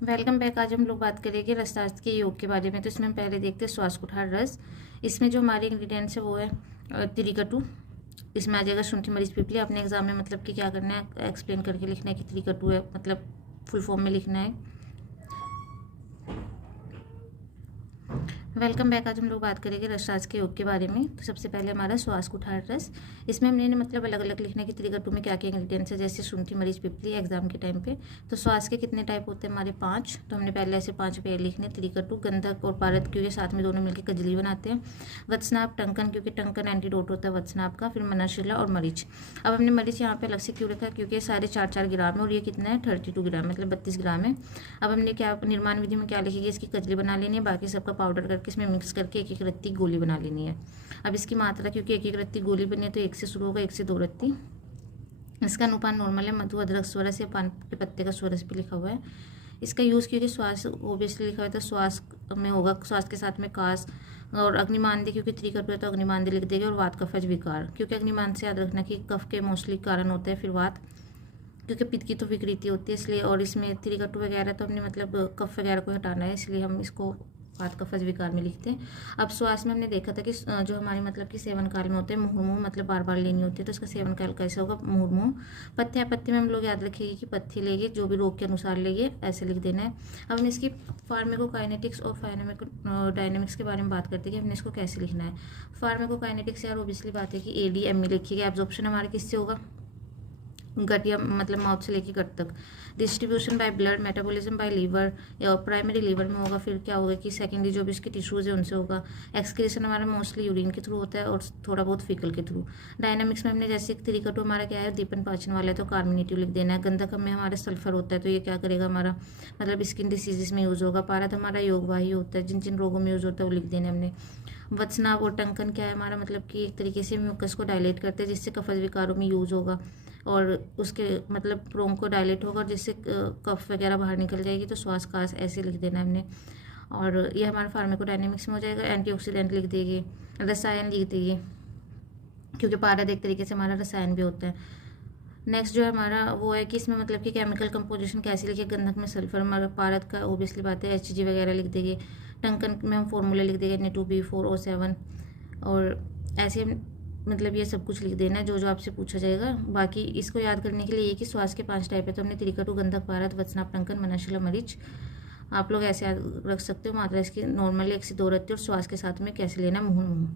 Welcome back. आज हम लोग बात करेंगे रसशास्त्र के योग के बारे में। तो इसमें हम पहले देखते हैं श्वासकुठार रस। इसमें जो हमारे इंग्रेडिएंट्स है वो है त्रिकटु। इसमें आ जाएगा शुंठी मरीच पिपली। अपने एग्जाम में मतलब कि क्या करना है, एक्सप्लेन करके लिखना है कि त्रिकटु है, मतलब फुल फॉर्म में लिखना है। Welcome back. आज हम लोग बात करेंगे रसशास्त्र के योग के बारे में। तो सबसे पहले हमारा श्वासकुठार रस। इसमें हमने मतलब अलग अलग लिखना है कि त्रिकटु में क्या क्या इंग्रेडिएंट्स है, जैसे शुंठी मरीच पिपली एग्जाम के टाइम पे। तो श्वास के कितने टाइप होते हैं हमारे 5। तो हमने पहले ऐसे 5 पेड़ लिखने, त्रिकटु, गंधक और पारद, क्योंकि साथ में दोनों मिलकर कजली बनाते हैं। वत्सनाभ, टंकन, क्योंकि टंकन एंटीडोट होता है वत्सनाभ का। फिर मनाशिला और मरीच। अब हमने मरीच यहाँ पे अलग से क्यों रखा है, क्योंकि सारे 4-4 ग्राम है और ये कितना है 32 ग्राम, मतलब 32 ग्राम है। अब हमने क्या निर्माण विधि में क्या लिखेगी, इसकी कजली बना लेनी है, बाकी सबका पाउडर करके इसमें मिक्स करके एक एक रत्ती गोली बना लेनी है। अब इसकी मात्रा, क्योंकि एक एक रत्ती गोली बनी है तो 1 से शुरू होगा, 1 से 2 रत्ती। इसका अनुपान नॉर्मल है। मधु, अदरक, स्वरस या पान के पत्ते का स्वरस भी लिखा हुआ है। इसका यूज़ क्योंकि श्वास ओबियसली लिखा हुआ है तो श्वास में होगा, श्वास के साथ में कास और अग्निमांद्य, क्योंकि त्रिकटु है तो अग्निमांद्य लिख देंगे। और वात कफज विकार, क्योंकि अग्निमांद्य से याद रखना कि कफ के मोस्टली कारण होता है। फिर वात, क्योंकि पित्त की तो विकृति होती है इसलिए। और इसमें त्रिकटु वगैरह तो हमने मतलब कफ वगैरह को हटाना है, इसलिए हम इसको वात कफज विकार में लिखते हैं। अब श्वास में हमने देखा था कि जो हमारे मतलब कि सेवन काल में होते हैं मुहुर्मुह, मतलब बार बार लेनी होती है, तो इसका सेवन काल कैसे होगा, मुहुर्मुह। पथ्य, पथ्य में हम लोग याद रखेंगे कि पथ्य लेंगे, जो भी रोग के अनुसार लेंगे, ऐसे लिख देना है। अब हम इसकी फार्मेकोकाइनेटिक्स और डायनेमिक्स के बारे में बात करते हैं कि हमने इसको कैसे लिखना है। फार्मेकोकाइनेटिक्स यार ओबियसली बात है कि ADME लिखिएगा। एब्जॉर्प्शन हमारे किससे होगा, गट या मतलब माउथ से लेके गट तक। Distribution by blood, metabolism by liver, या प्राइमरी लीवर में होगा। फिर क्या होगा कि सेकेंडरी जो भी इसके टिश्यूज है उनसे होगा। एक्सक्रीशन हमारा मोस्टली यूरिन के थ्रू होता है और थोड़ा बहुत फीकल के थ्रू। डायनामिक्स में हमने जैसे त्रिकटु हमारा क्या है, दीपन पाचन वाला है तो कार्मिनेटिव लिख देना है। गंधक में हमारा सल्फर होता है तो ये क्या करेगा हमारा मतलब स्किन डिसीजेस में यूज होगा। पारद हमारा योगवाही होता है, जिन जिन रोगों में यूज होता है वो लिख देना हमने। वत्सनाभ और टंकन क्या है हमारा, मतलब कि एक तरीके से म्यूकस को डायलेट करते हैं जिससे कफज विकारों में यूज होगा और उसके मतलब ब्रोंक को डायलेट होगा और जिससे कफ वगैरह बाहर निकल जाएगी। तो श्वास कास ऐसे लिख देना हमने। और ये हमारा फार्मेकोडायनेमिक्स में हो जाएगा। एंटीऑक्सीडेंट लिख देंगे, रसायन लिख देंगे, क्योंकि पारद एक तरीके से हमारा रसायन भी होता है। नेक्स्ट जो है हमारा वो है कि इसमें मतलब कि केमिकल कंपोजिशन कैसे लिखे। गंधक में सल्फर, हमारा पारद का ओबियसली बात है HG वगैरह लिख देंगे। टंकन में हम फॉर्मूला लिख देंगे Na2B4O7 और ऐसे मतलब ये सब कुछ लिख देना है जो जो आपसे पूछा जाएगा। बाकी इसको याद करने के लिए ये कि श्वास के 5 टाइप है तो हमने त्रिकटु, गंधक, पारद, वत्सनाभ, टंकन, मनाशिला, मरीच। आप लोग ऐसे याद रख सकते हो। मात्रा इसकी नॉर्मली 1 से 2 रत्ती और श्वास के साथ में कैसे लेना, मुहुर्मुह।